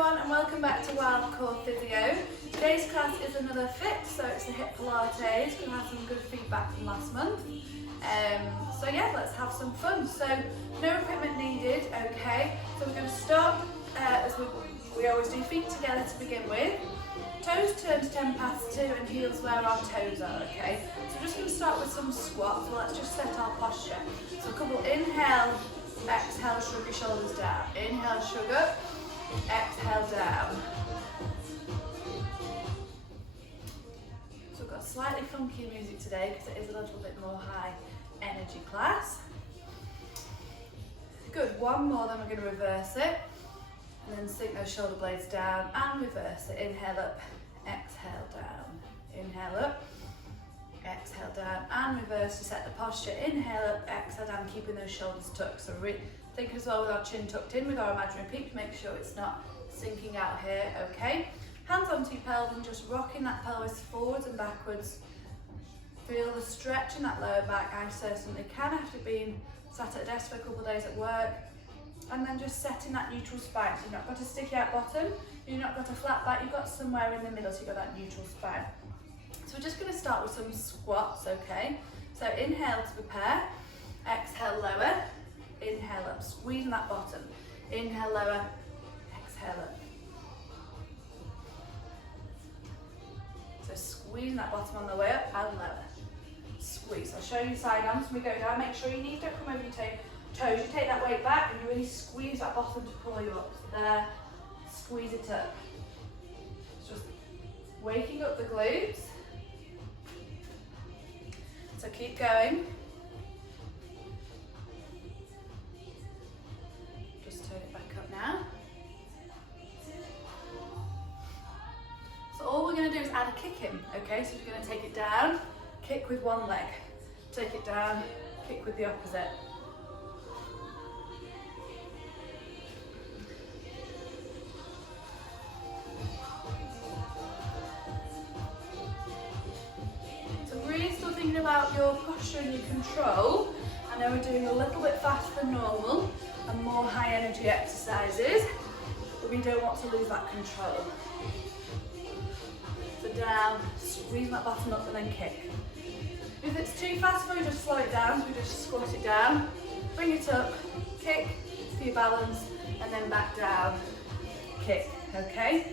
everyone and welcome back to WildCorePhysio. Today's class is another FITT, so it's a hip Pilates. We've had some good feedback from last month. So yeah, let's have some fun. So no equipment needed, okay. So we're going to start as we always do, feet together to begin with. Toes turn to 10 past 2 and heels where our toes are, okay. So we're just going to start with some squats, so let's just set our posture. So a couple inhale, exhale, shrug your shoulders down. Inhale, shrug up, exhale, down. So we've got slightly funky music today because it is a little bit more high energy class. Good, one more, then we're going to reverse it. And then sink those shoulder blades down and reverse it. Inhale up, exhale down. Inhale up, exhale down and reverse to set the posture. Inhale up, exhale down, keeping those shoulders tucked. So think as well with our chin tucked in with our imaginary peak to make sure it's not sinking out here, okay? Hands onto your pelvis and just rocking that pelvis forwards and backwards. Feel the stretch in that lower back. I certainly can after being sat at a desk for a couple of days at work. And then just setting that neutral spine. So you've not got a sticky out bottom, you've not got a flat back, you've got somewhere in the middle, so you've got that neutral spine. So we're just going to start with some squats, okay? So inhale to prepare, exhale lower, inhale up, squeezing that bottom. Inhale lower, exhale up. So squeezing that bottom on the way up and lower. Squeeze. I'll show you side arms when we go down. Make sure your knees don't come over your toes. You take that weight back and you really squeeze that bottom to pull you up. So there, squeeze it up. It's just waking up the glutes. So keep going. Just turn it back up now. So all we're going to do is add a kick in, okay? So we're going to take it down, kick with one leg. Take it down, kick with the opposite. About your posture and your control. I know we're doing a little bit faster than normal and more high energy exercises, but we don't want to lose that control. So down, squeeze that bottom up and then kick. If it's too fast for you, just slow it down. So we just squat it down, bring it up, kick for your balance, and then back down, kick, okay?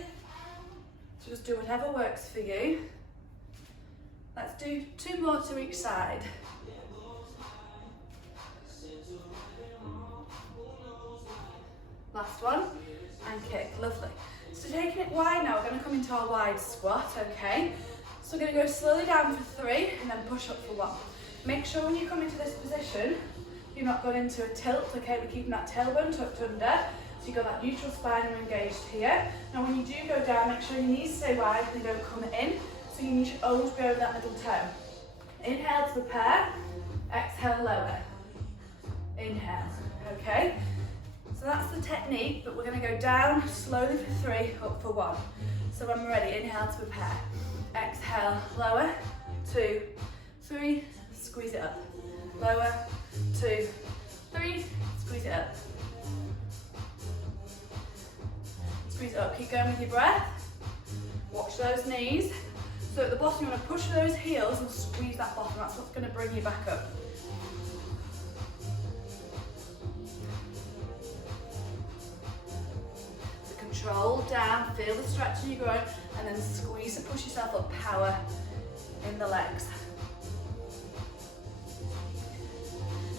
So just do whatever works for you. Let's do 2 more to each side. Last one, and kick, lovely. So taking it wide now, we're going to come into our wide squat, okay? So we're going to go slowly down for 3 and then push up for 1. Make sure when you come into this position, you're not going into a tilt, okay? We're keeping that tailbone tucked under, so you've got that neutral spine and engaged here. Now when you do go down, make sure your knees stay wide and they don't come in. So you should always be over that middle toe. Inhale to prepare, exhale lower. Inhale, okay? So that's the technique, but we're going to go down slowly for 3, up for 1. So when we're ready, inhale to prepare. Exhale, lower, 2, 3, squeeze it up. Lower, 2, 3, squeeze it up. Squeeze it up, keep going with your breath. Watch those knees. So at the bottom, you want to push those heels and squeeze that bottom. That's what's going to bring you back up. So control down, feel the stretch in your groin, and then squeeze and push yourself up, power in the legs.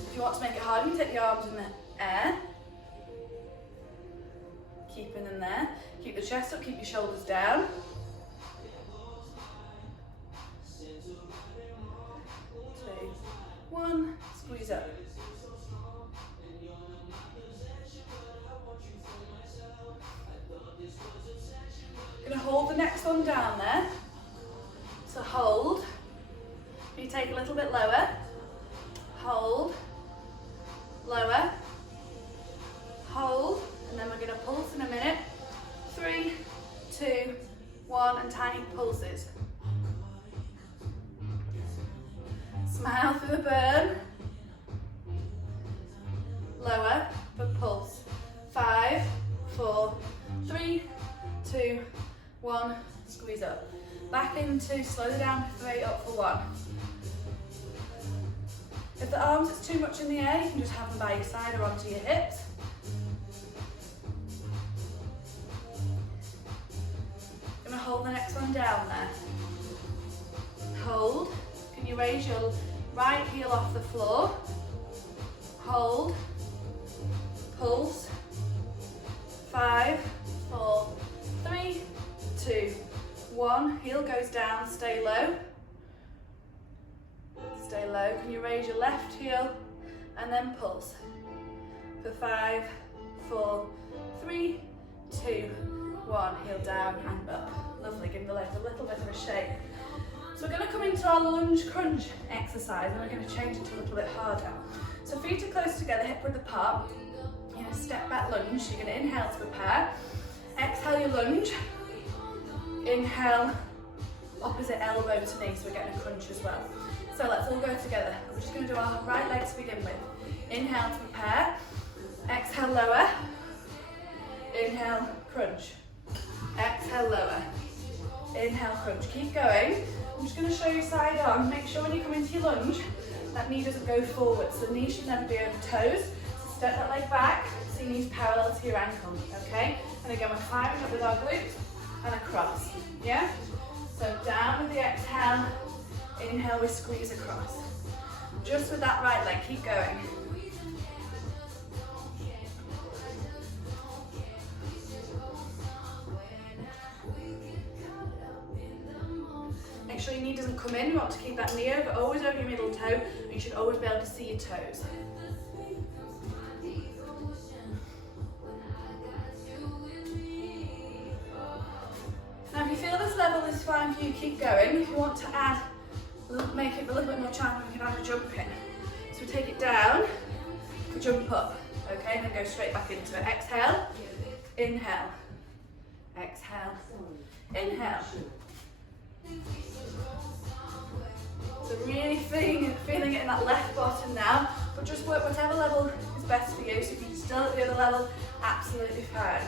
If you want to make it hard, you take the arms in the air. Keeping them there. Keep the chest up, keep your shoulders down. 1, squeeze up. Going to hold the next one down there. So hold. You take a little bit lower. Hold. Lower. Hold. And then we're going to pulse in a minute. 3, 2, 1, and tiny pulses. Smile for the burn. Lower for pulse. 5, 4, 3, 1, squeeze up. Back into, slowly down for 3, up for 1. If the arms is too much in the air, you can just have them by your side or onto your hips. Gonna hold the next one down there. Hold. Can you raise your right heel off the floor? Hold. Pulse. 5, 4, 3, 2, 1. Heel goes down, stay low. Stay low. Can you raise your left heel and then pulse? For 5, 4, 3, 2, 1. Heel down and up. Lovely. Give the legs a little bit of a shake. So we're going to come into our lunge crunch exercise and we're going to change it to a little bit harder. So feet are close together, hip width apart. You're going to step back lunge. You're going to inhale to prepare. Exhale your lunge. Inhale, opposite elbow to knee, so we're getting a crunch as well. So let's all go together. We're just going to do our right leg to begin with. Inhale to prepare. Exhale, lower. Inhale, crunch. Exhale, lower. Inhale, crunch. Keep going. I'm just going to show you side arm. Make sure when you come into your lunge, that knee doesn't go forward. So the knee should never be over toes. So step that leg back, so your knee's parallel to your ankle, okay? And again, we're climbing up with our glutes and across, yeah? So down with the exhale, inhale, we squeeze across. Just with that right leg, keep going. Make sure your knee doesn't come in. You want to keep that knee over, always over your middle toe, and you should always be able to see your toes. Now if you feel this level is fine for you, keep going. If you want to add, make it a little bit more challenging, you can add a jump in. So we take it down, jump up, okay, and then go straight back into it. Exhale, inhale, exhale, inhale. So really feeling it in that left bottom now, but just work whatever level is best for you. So if you can still at the other level, absolutely fine.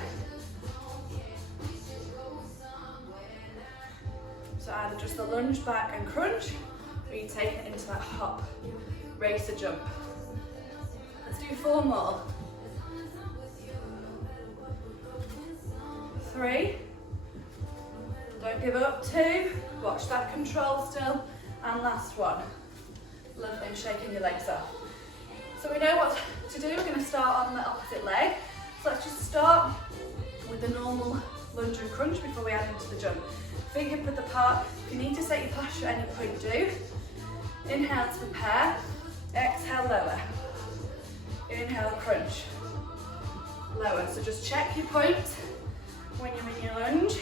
So either just the lunge back and crunch, or you take it into that hop, racer jump. Let's do 4 more. 3. Don't give up. 2. Watch that control still. And last one. Lovely, and shaking your legs off. So we know what to do. We're going to start on the opposite leg. So let's just start with the normal lunge and crunch before we add into the jump. Feet hip width apart. If you need to set your posture at any point, do. Inhale to prepare. Exhale, lower. Inhale, crunch. Lower. So just check your point when you're in your lunge.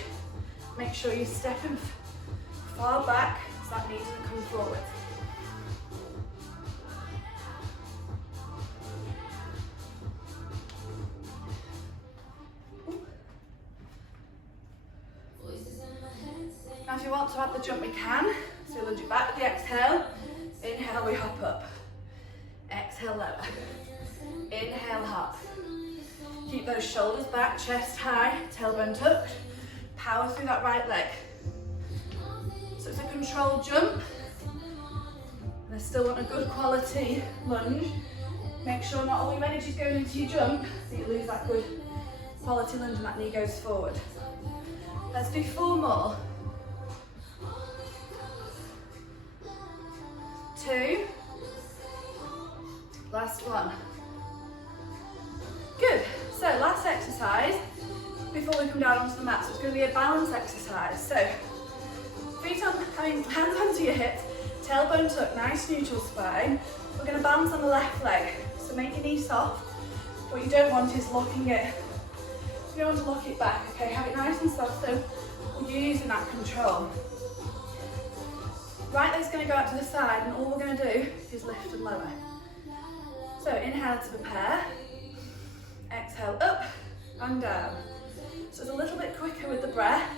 Make sure you're stepping far back so that knee doesn't come forward. Now if you want to add the jump, we can. So lunge it back with the exhale. Inhale, we hop up. Exhale, lower. Inhale, hop. Keep those shoulders back, chest high, tailbone tucked. Power through that right leg. So it's a controlled jump. And I still want a good quality lunge. Make sure not all your energy is going into your jump, that you lose that good quality lunge and that knee goes forward. Let's do 4 more. 2. Last one. Good. So last exercise before we come down onto the mat. So it's going to be a balance exercise. So hands onto your hips, tailbone tucked, nice neutral spine. We're going to balance on the left leg. So make your knee soft. What you don't want is locking it. You don't want to lock it back. Okay, have it nice and soft. So we're using that control. Right leg's going to go out to the side, and all we're going to do is lift and lower. So inhale to prepare. Exhale up and down. So it's a little bit quicker with the breath.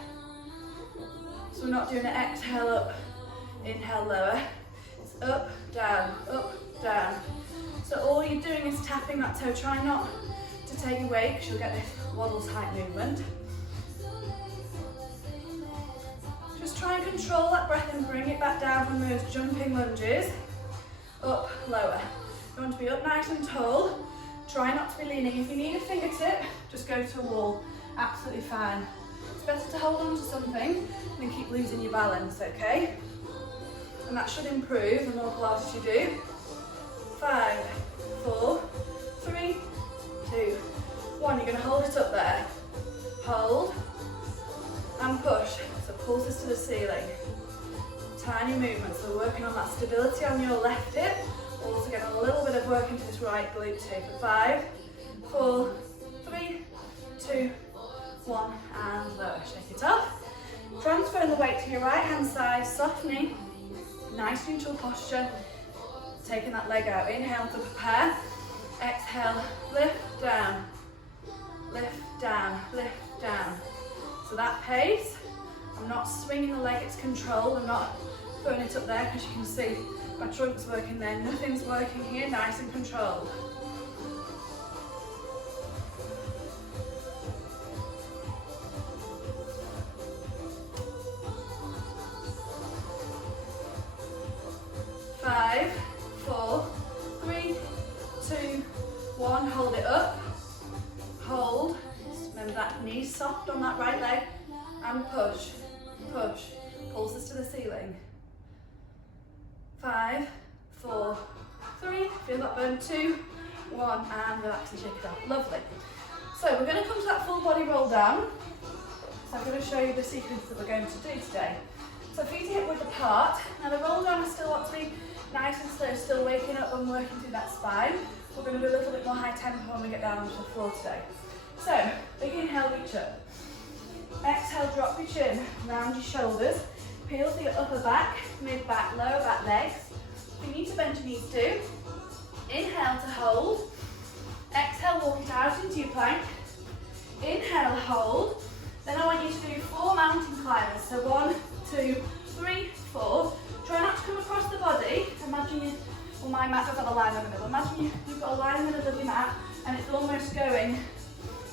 So we're not doing an exhale up, inhale lower. It's up, down, down. So all you're doing is tapping that toe. Try not to take away because you'll get this waddle type movement. Just try and control that breath and bring it back down from those jumping lunges. Up, lower. You want to be up nice and tall. Try not to be leaning. If you need a fingertip, just go to a wall. Absolutely fine. It's better to hold on to something than keep losing your balance, okay? And that should improve the more Pilates you do. 5, 4, 3, 2, 1. You're going to hold it up there. Hold and push. So pulses to the ceiling. Tiny movements. So we're working on that stability on your left hip. Also getting a little bit of work into this right glute too. For 5, 4, 3, 2, 1, and lower. Shake it off. Transferring the weight to your right hand side, softening. Nice neutral posture. Taking that leg out. Inhale to prepare. Exhale, lift down. Lift down, lift down. So that pace, I'm not swinging the leg, it's controlled. I'm not throwing it up there because you can see my trunk's working there. Nothing's working here, nice and controlled. Five, 4, 3, 2, 1. Hold it up. Hold. Remember that knee soft on that right leg. And push, push. Pulses to the ceiling. 5, 4, 3. Feel that burn. 2, 1. And relax and shake it off. Lovely. So we're going to come to that full body roll down. So I'm going to show you the sequence that we're going to do today. So feet hip width apart. Now the roll down, I still want to be nice and slow, still waking up and working through that spine. We're going to do a little bit more high tempo when we get down onto the floor today. So, big inhale, reach up. Exhale, drop your chin, round your shoulders. Peel to your upper back, mid back, lower back legs. If you need to bend your knees, do. Inhale to hold. Exhale, walk it out into your plank. Inhale, hold. Then I want you to do 4 mountain climbers. So 1, 2, 3, 4. Try not to come across the body. Imagine you, well my mat does have a line in the middle. Imagine you've got a line in the middle of your mat and it's almost going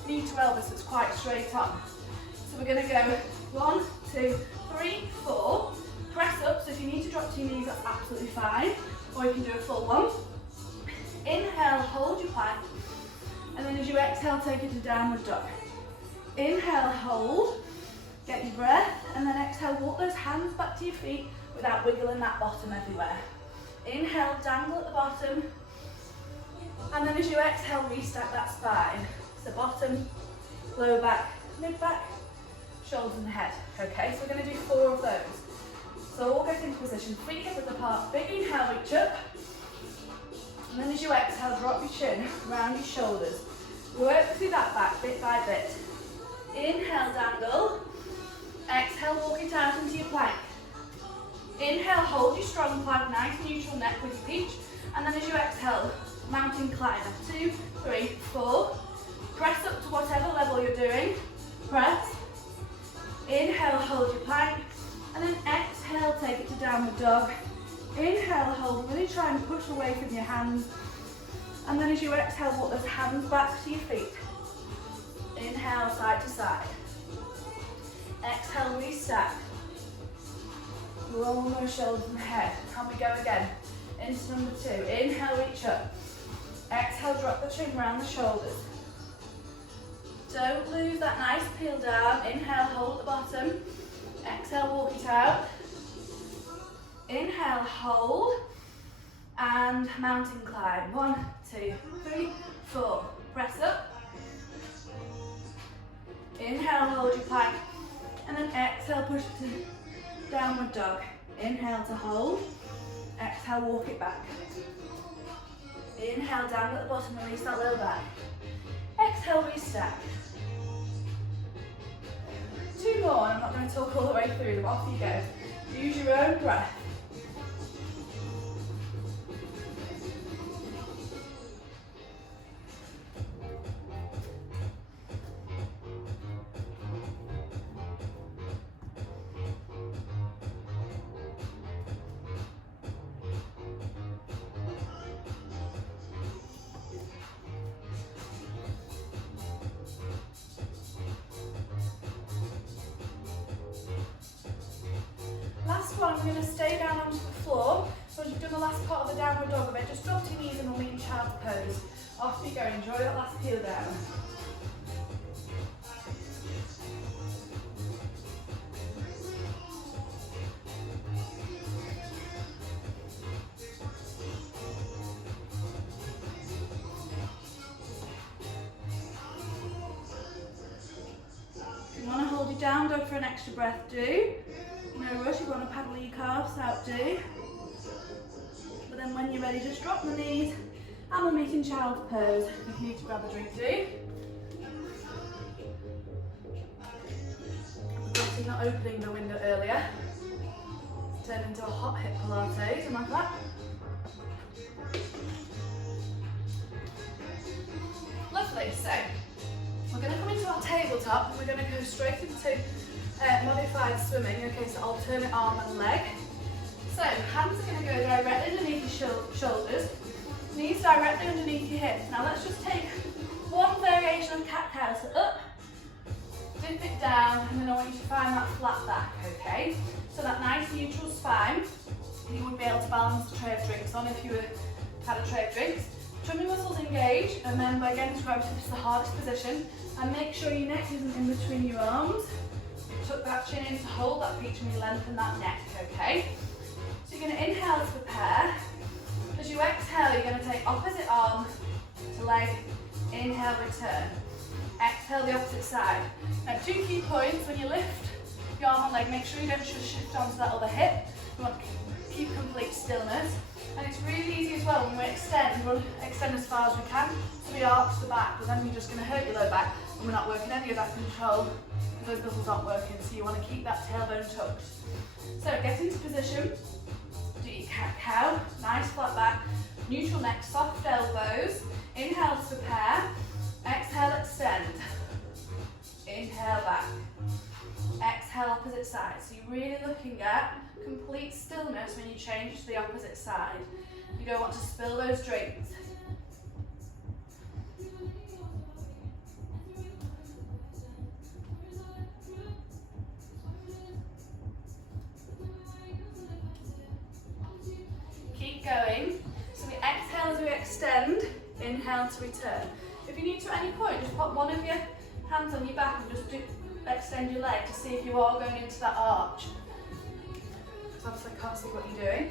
knee to elbow, so it's quite straight on. So we're going to go 1, 2, 3, 4. Press up, so if you need to drop to your knees, that's absolutely fine. Or you can do a full one. Inhale, hold your plank. And then as you exhale, take it to downward dog. Inhale, hold. Get your breath. And then exhale, walk those hands back to your feet without wiggling that bottom everywhere. Inhale, dangle at the bottom. And then as you exhale, restack that spine. So bottom, lower back, mid back, shoulders and head. Okay, so we're going to do 4 of those. So we'll get into position, feet hip width apart, big inhale, reach up. And then as you exhale, drop your chin, round your shoulders. Work through that back bit by bit. Inhale, dangle. Exhale, walk it out into your plank. Inhale, hold your strong plank, nice neutral neck with your peach. And then as you exhale, mountain climber. 2, 3, 4. Press up to whatever level you're doing. Press. Inhale, hold your plank. And then exhale, take it to downward dog. Inhale, hold, really try and push away from your hands. And then as you exhale, walk those hands back to your feet. Inhale, side to side. Exhale, restack. Roll those shoulders and head. Can we go again? Into number 2. Inhale, reach up. Exhale, drop the chin around the shoulders. Don't lose that nice peel down. Inhale, hold the bottom. Exhale, walk it out. Inhale, hold. And mountain climb. 1, 2, 3, 4. Press up. Inhale, hold your plank. And then exhale, push it to downward dog. Inhale to hold. Exhale, walk it back. Inhale, down at the bottom, release that lower back. Exhale, restack. 2 more, and I'm not going to talk all the way through them. Off you go. Use your own breath. and we're going to stay down onto the floor. So once you've done the last part of the downward dog event, just drop to your knees and we'll meet in child's pose. Off you go, enjoy that last peel down. If you want to hold your down dog for an extra breath, do. No rush, if you want to paddle your calves out, do. But then when you're ready, just drop the knees and we'll meet in child's pose. If you need to grab a drink, do. Obviously not opening the window earlier. Turn into a hot hip Pilates, something like that. Lovely, so we're going to come into our tabletop and we're going to go straight into modified swimming. Okay, so alternate arm and leg. So hands are going to go directly underneath your shoulders, knees directly underneath your hips. Now let's just take one variation of cat-cow. So up, dip it down, and then I want you to find that flat back, okay? So that nice neutral spine, you would be able to balance the tray of drinks on if you had a tray of drinks. Tummy muscles engage, and then again describe this is the hardest position, and make sure your neck isn't in between your arms. Tuck that chin in to hold that peach and you lengthen that neck, okay? So you're going to inhale to prepare. As you exhale, you're going to take opposite arm to leg, inhale, return. Exhale the opposite side. Now 2 key points, when you lift your arm and leg, make sure you don't just shift onto that other hip. You want to keep complete stillness. And it's really easy as well when we extend, we'll extend as far as we can so we arch the back, but then you're just going to hurt your low back and we're not working any of that control because those muscles aren't working, so you want to keep that tailbone tucked. So get into position, do your cat-cow, nice flat back, neutral neck, soft elbows, inhale to prepare, exhale extend, inhale back, exhale opposite side. So you're really looking at complete stillness when you change to the opposite side. You don't want to spill those drinks. Keep going. So we exhale as we extend, inhale to return. If you need to at any point, just put one of your hands on your back and just extend your leg to see if you are going into that arch. Obviously I can't see what you're doing.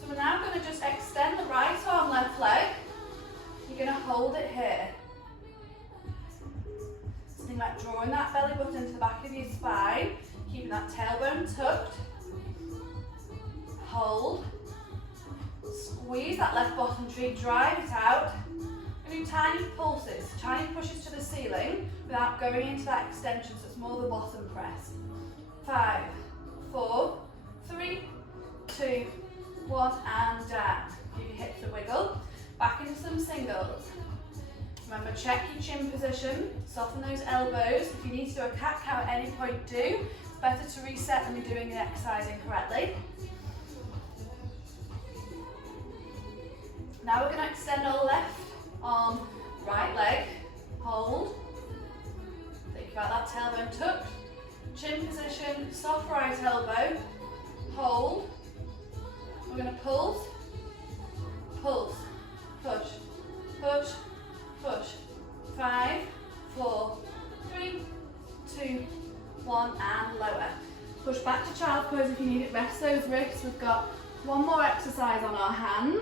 So we're now going to just extend the right arm, left leg. You're going to hold it here. Something like drawing that belly button into the back of your spine, keeping that tailbone tucked. Hold. Squeeze that left bottom tree, drive it out, and do tiny pulses, tiny pushes to the ceiling without going into that extension, so it's more the bottom press. 5, 4, 3, 2, 1, and down. Give your hips a wiggle. Back into some singles. Remember, check your chin position, soften those elbows. If you need to do a cat-cow at any point, do. It's better to reset than you're doing the exercise incorrectly. Now we're going to extend our left arm, right leg, hold. Think about that tailbone tucked. Chin position, soft right elbow, hold. We're going to pulse, pulse, push, push, push. 5, 4, 3, 2, 1, and lower. Push back to child's pose if you need it. Rest those wrists. We've got one more exercise on our hands.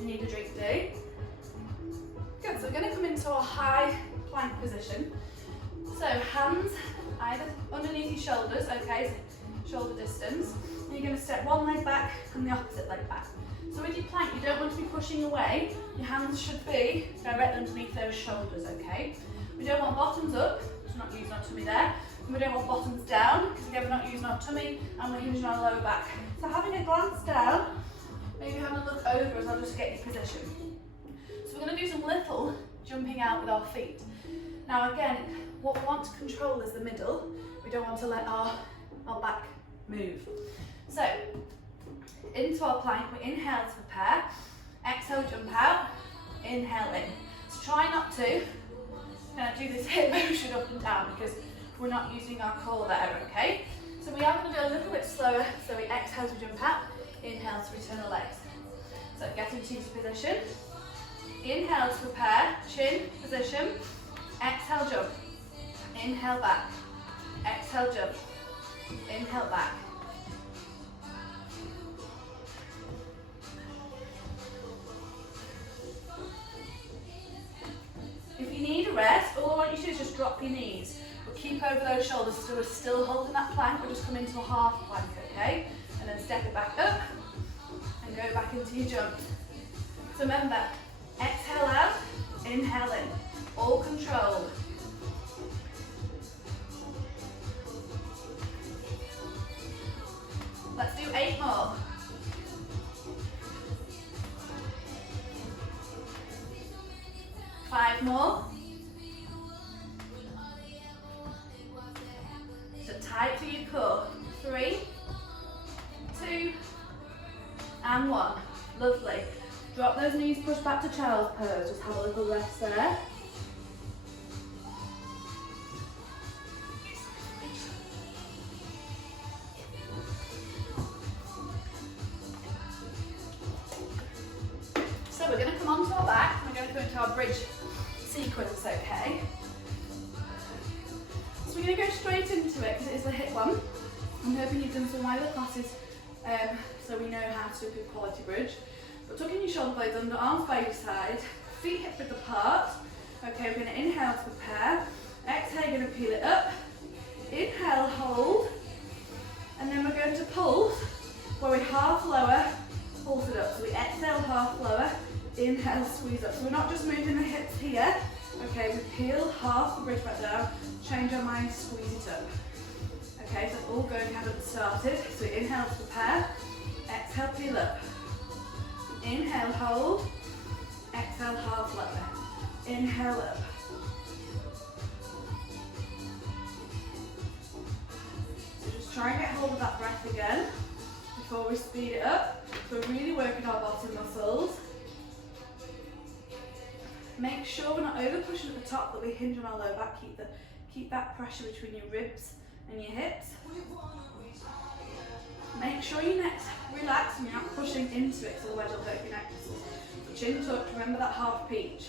You need a drink, do. Good, so we're going to come into a high plank position. So hands either underneath your shoulders, okay, so shoulder distance. And you're going to step one leg back and the opposite leg back. So with your plank, you don't want to be pushing away. Your hands should be directly underneath those shoulders, okay? We don't want bottoms up, because we're not using our tummy there. And we don't want bottoms down, because again, we're not using our tummy and we're hinging our lower back. So having a glance down, maybe having a look over as I'll just get your position. So we're going to do some little jumping out with our feet. Now again, what we want to control is the middle. We don't want to let our back move. So Into our plank, we inhale to prepare. Exhale, jump out. Inhale in. So try not to do this hip motion up and down because we're not using our core there, okay? So we are going to go a little bit slower. So we exhale to jump out. Inhale to return the legs. So get into easy position. Inhale to prepare. Chin position. Exhale, jump. Inhale back. Exhale, jump. Inhale back. If you need a rest, all I want you to do is just drop your knees. But keep over those shoulders so we're still holding that plank. We'll just come into a half plank, okay? And then step it back up and go back into your jump. So remember, exhale out, inhale in. All controlled. Let's do 8 more. 5 more. So tight to your core. 3, 2, and 1. Lovely. Drop those knees, push back to child's pose. Just have a little rest there. So we're going to come onto our back. We're going to go into our bridge sequence, okay? So we're going to go straight into it because it is the hip one. I'm hoping you've done some wider classes so we know how to do a good quality bridge. But tucking your shoulder blades under, arms by your side, feet hip width apart. Okay, we're going to inhale to prepare. Exhale, you're going to peel it up. Inhale, hold. And then we're going to pulse where we half lower, pulse it up. So we exhale, half lower. Inhale, squeeze up. So we're not just moving the hips here. Okay, we peel half the bridge back down, change our mind, squeeze it up. Okay, so all good, we haven't started. So we inhale to prepare, exhale, peel up. Inhale, hold, exhale, half lower. Inhale up. So just try and get hold of that breath again before we speed it up. So we're really working our bottom muscles. Make sure we're not over pushing at the top, that we hinge on our low back. Keep that pressure between your ribs and your hips. Make sure your neck's relaxed and you're not pushing into it, so otherwise you'll hurt your neck muscles. So chin tucked, remember that half peach.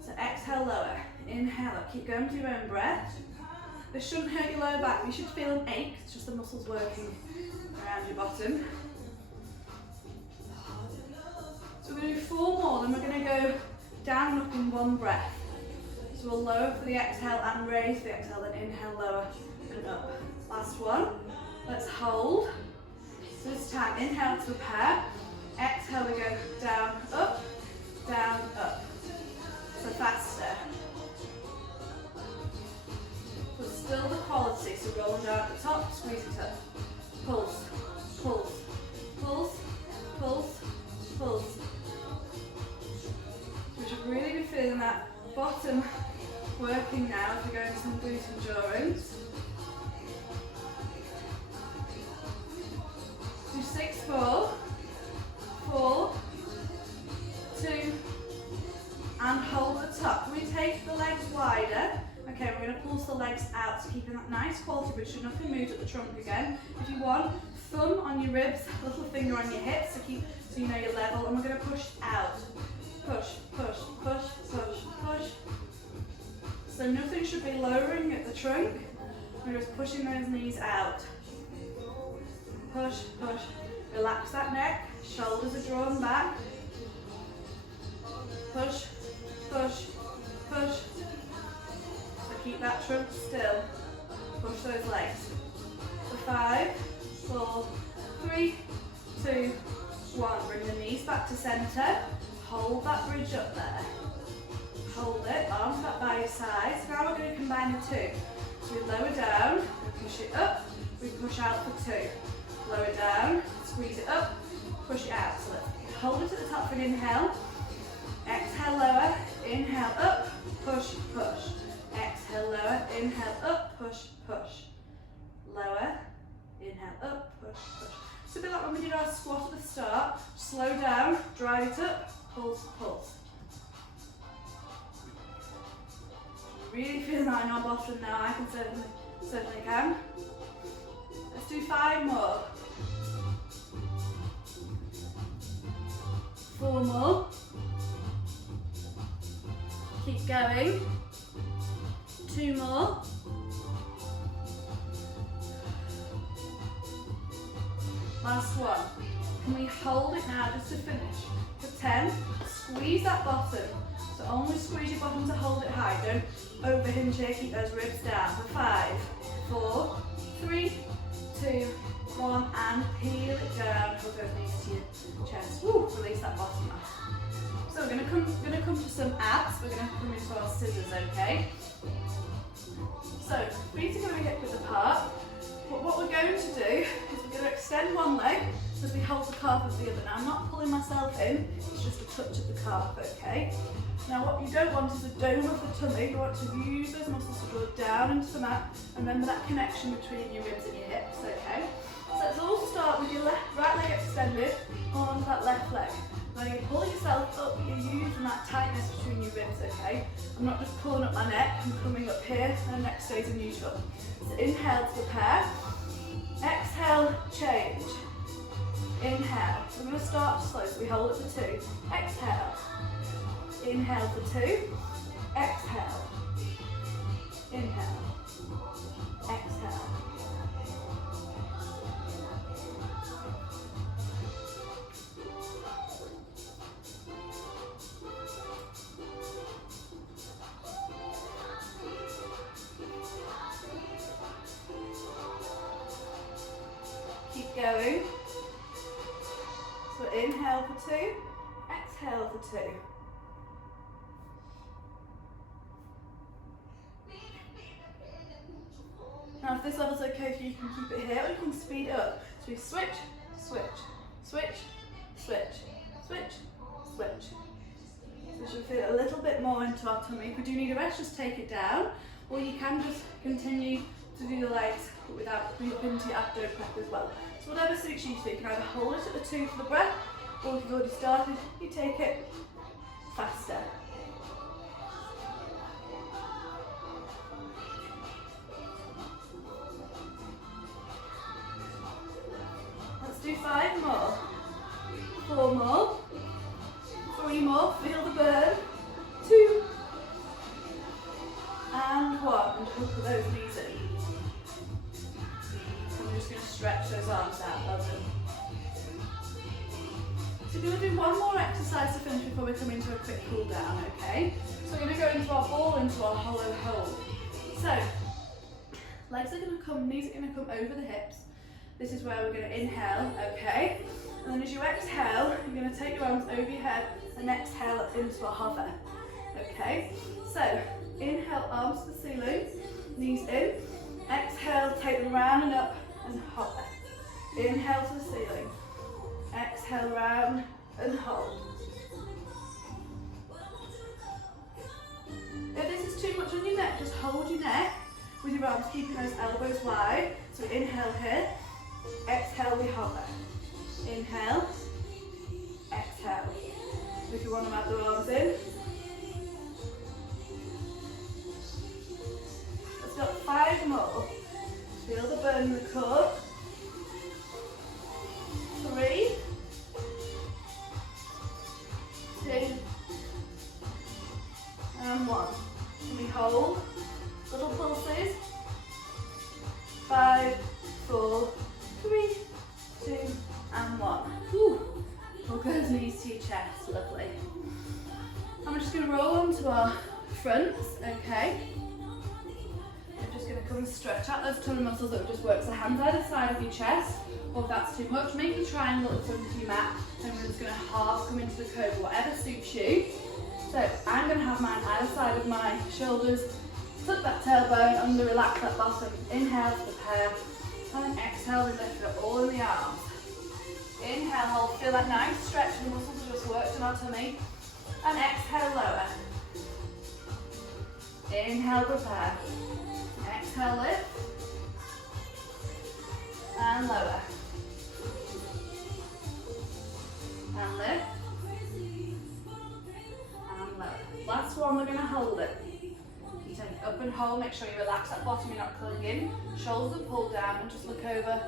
So exhale, lower. Inhale up. Keep going with your own breath. This shouldn't hurt your lower back. You should feel an ache. It's just the muscles working around your bottom. So we're going to do 4 more, then we're going to go down and up in one breath. So we'll lower for the exhale and raise for the exhale, then inhale, lower and up. Last one. Let's hold. So this time, inhale to prepare. Exhale, we go down, up, So faster. But still the quality, so roll down at the top, squeeze it up. Pulse, pulse, pulse, pulse, pulse. We should really be feeling that bottom working now as we go into some glute endurance. Do 6 more. 4, 2, and hold the top. Can we take the legs wider? Okay, we're going to pulse the legs out, so keeping that nice quality bridge so nothing moves at the trunk again. If you want, thumb on your ribs, little finger on your hips so you know you're level, and we're going to push out. Push, push, push, push, push. So nothing should be lowering at the trunk. We're just pushing those knees out. Push, push. Relax that neck. Shoulders are drawn back. Push, push, push. So keep that trunk still. Push those legs. So 5, 4, 3, 2, 1. Bring the knees back to centre. Hold that bridge up there. Hold it, arms back by your sides. Now we're going to combine the 2. So we lower down, we push it up, we push out for 2. Lower down, squeeze it up, push it out. So let's hold it at the top for an inhale. Exhale, lower, inhale, up, push, push. Exhale, lower, inhale, up, push, push. Lower, inhale, up, push, push. So bit like when we did our squat at the start. Slow down, drive it up, pulse, pulse. Really feeling that in our bottom now, I can certainly can. Let's do 5 more. 4 more. Keep going. 2 more. Last one. Can we hold it now just to finish? For 10, squeeze that bottom. So only squeeze your bottom to hold it high. Don't overhinge here, keep those ribs down. For 5, 4, 3, 2, 1, and peel it down. Hold those knees to your chest. Woo, release that bottom off. So we're gonna come to some abs. We're gonna come into our scissors, okay? So feet are gonna be hip width apart. But what we're going to do is we're going to extend one leg as we hold the calf of the other. Now I'm not pulling myself in, it's just a touch of the calf, okay? Now what you don't want is a dome of the tummy. You want to use those muscles to draw down into the mat. Remember that connection between your ribs and your hips, okay? So let's all start with your right leg extended onto that left leg. Now you pull yourself up, but you're using that tightness between your ribs, okay? I'm not just pulling up my neck, I'm coming up here, and neck stays in neutral. So inhale to prepare, exhale, change. Inhale, so we're going to start slow, so we hold it for 2. Exhale, inhale for 2, exhale, inhale, exhale. Going. So inhale for 2, exhale for 2. Now if this level's okay for you, you can keep it here or you can speed it up. So we switch, switch, switch, switch, switch, switch. So we should feel a little bit more into our tummy. If we do need a rest, just take it down, or you can just continue to do the legs but without being up into your abdo prep as well. So whatever suits you, so you can either hold it at the 2 for the breath, or if you've already started, you take it faster. Let's do 5 more, 4 more, 3 more, feel the burn, 2, and 1, and hook those knees in. I'm just going to stretch those arms out, love them. So we're going to do one more exercise to finish before we come into a quick cool down, okay? So we're going to go into our ball, into our hollow hold. So, legs are going to come, knees are going to come over the hips. This is where we're going to inhale, okay? And then as you exhale, you're going to take your arms over your head and exhale up into a hover, okay? So, inhale, arms to the ceiling, knees in. Exhale, take them round and up and hover. Inhale to the ceiling. Exhale, round and hold. If this is too much on your neck, just hold your neck with your arms, keeping those elbows wide. So inhale here, exhale, we hover. Inhale, exhale. If you want to add the arms in. Let's got 5 more. Feel the burn in the core. 3, 2, and 1. And we hold. Little pulses. 5, 4, 3, 2, and 1. Whew. Hook those knees to your chest. Lovely. I'm just going to roll onto our fronts, okay? I'm just going to come and stretch out those tummy muscles that just work. So hands either side of your chest, or if that's too much, make a triangle in front of your mat, and we're just going to half come into the cobra, whatever suits you. So I'm going to have mine either side of my shoulders, tuck that tailbone under, relax that bottom, inhale to prepare, and then exhale, we lift it up all in the arms. Inhale, hold, feel that nice stretch, the muscles have just worked in our tummy, and exhale, lower. Inhale, prepare. Exhale, lift, and lower. roll, make sure you relax that bottom, you're not clinging. Shoulders are pulled down and just look over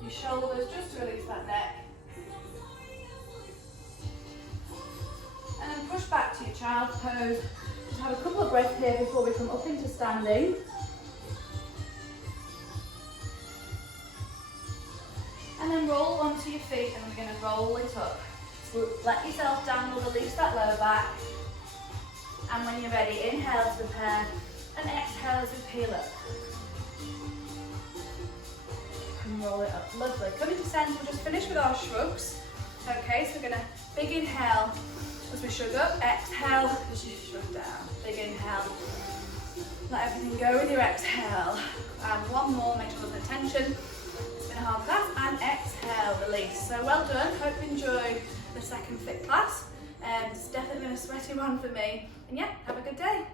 your shoulders just to release that neck. And then push back to your child's pose. Just have a couple of breaths here before we come up into standing. And then roll onto your feet and we're going to roll it up. So let yourself down, we'll release that lower back. And when you're ready, inhale to prepare and exhale as we peel up. And roll it up. Lovely. Coming to center, we'll just finish with our shrugs. Okay, so we're going to big inhale as we shrug up, exhale as you shrug down. Big inhale. Let everything go with your exhale. And one more, make sure there's no tension. It's been a hard class. And exhale, release. So well done. Hope you enjoyed the second PHITT class. It's definitely been a sweaty one for me. And yeah, have a good day.